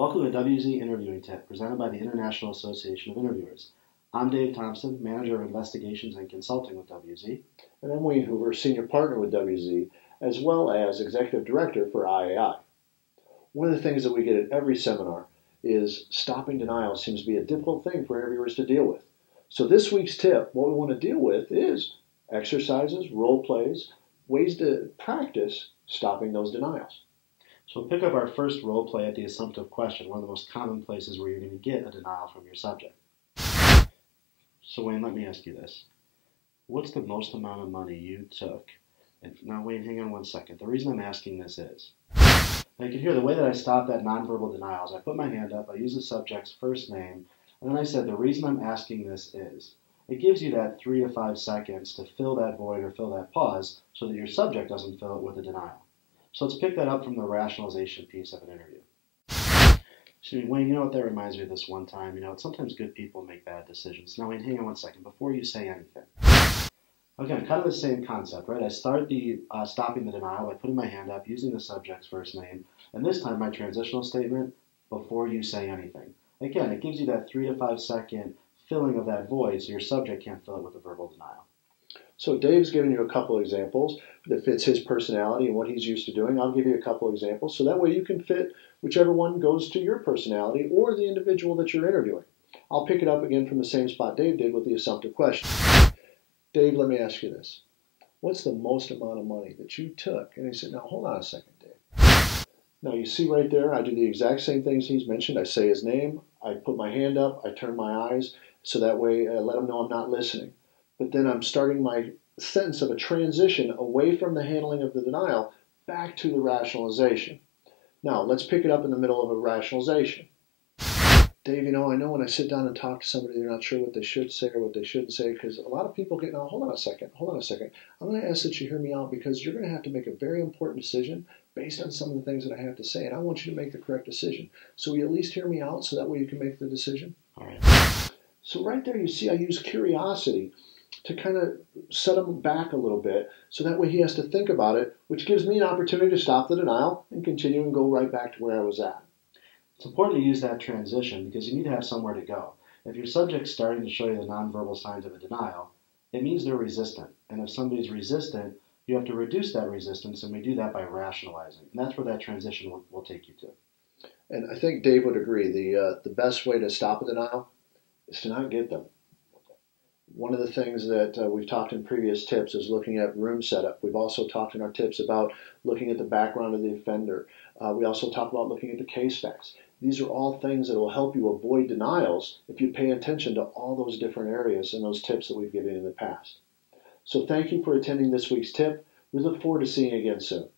Welcome to WZ Interviewing Tip, presented by the International Association of Interviewers. I'm Dave Thompson, Manager of Investigations and Consulting with WZ. And I'm Wayne Hoover, Senior Partner with WZ, as well as Executive Director for IAI. One of the things that we get at every seminar is stopping denial seems to be a difficult thing for interviewers to deal with. So this week's tip, what we want to deal with is exercises, role plays, ways to practice stopping those denials. So we'll pick up our first role play at the assumptive question, one of the most common places where you're going to get a denial from your subject. So Wayne, let me ask you this. What's the most amount of money you took? And now Wayne, hang on one second. The reason I'm asking this is, now you can hear the way that I stop that nonverbal denial is I put my hand up, I use the subject's first name, and then I said the reason I'm asking this is. It gives you that 3 to 5 seconds to fill that void or fill that pause so that your subject doesn't fill it with a denial. So let's pick that up from the rationalization piece of an interview. So Wayne, you know what that reminds me of this one time? Sometimes good people make bad decisions. Now Wayne, hang on one second before you say anything. Again, kind of the same concept, right? I start the stopping the denial by putting my hand up, using the subject's first name, and this time my transitional statement, before you say anything. Again, it gives you that 3 to 5 second filling of that void so your subject can't fill it with a verbal denial. So Dave's given you a couple of examples that fits his personality and what he's used to doing. I'll give you a couple of examples so that way you can fit whichever one goes to your personality or the individual that you're interviewing. I'll pick it up again from the same spot Dave did with the assumptive question. Dave, let me ask you this. What's the most amount of money that you took? And he said, now hold on a second, Dave. Now you see right there, I do the exact same things he's mentioned. I say his name, I put my hand up, I turn my eyes, so that way I let him know I'm not listening. But then I'm starting my sentence of a transition away from the handling of the denial back to the rationalization. Now, let's pick it up in the middle of a rationalization. Dave, I know when I sit down and talk to somebody, they're not sure what they should say or what they shouldn't say, because a lot of people get, now, hold on a second. I'm going to ask that you hear me out because you're going to have to make a very important decision based on some of the things that I have to say, and I want you to make the correct decision. So will you at least hear me out so that way you can make the decision? All right. So right there, you see I use curiosity to kind of set him back a little bit so that way he has to think about it, which gives me an opportunity to stop the denial and continue and go right back to where I was at. It's important to use that transition because you need to have somewhere to go. If your subject's starting to show you the nonverbal signs of a denial, it means they're resistant. And if somebody's resistant, you have to reduce that resistance, and we do that by rationalizing. And that's where that transition will take you to. And I think Dave would agree. The best way to stop a denial is to not get them. One of the things that we've talked in previous tips is looking at room setup. We've also talked in our tips about looking at the background of the offender. We also talk about looking at the case facts. These are all things that will help you avoid denials if you pay attention to all those different areas and those tips that we've given in the past. So thank you for attending this week's tip. We look forward to seeing you again soon.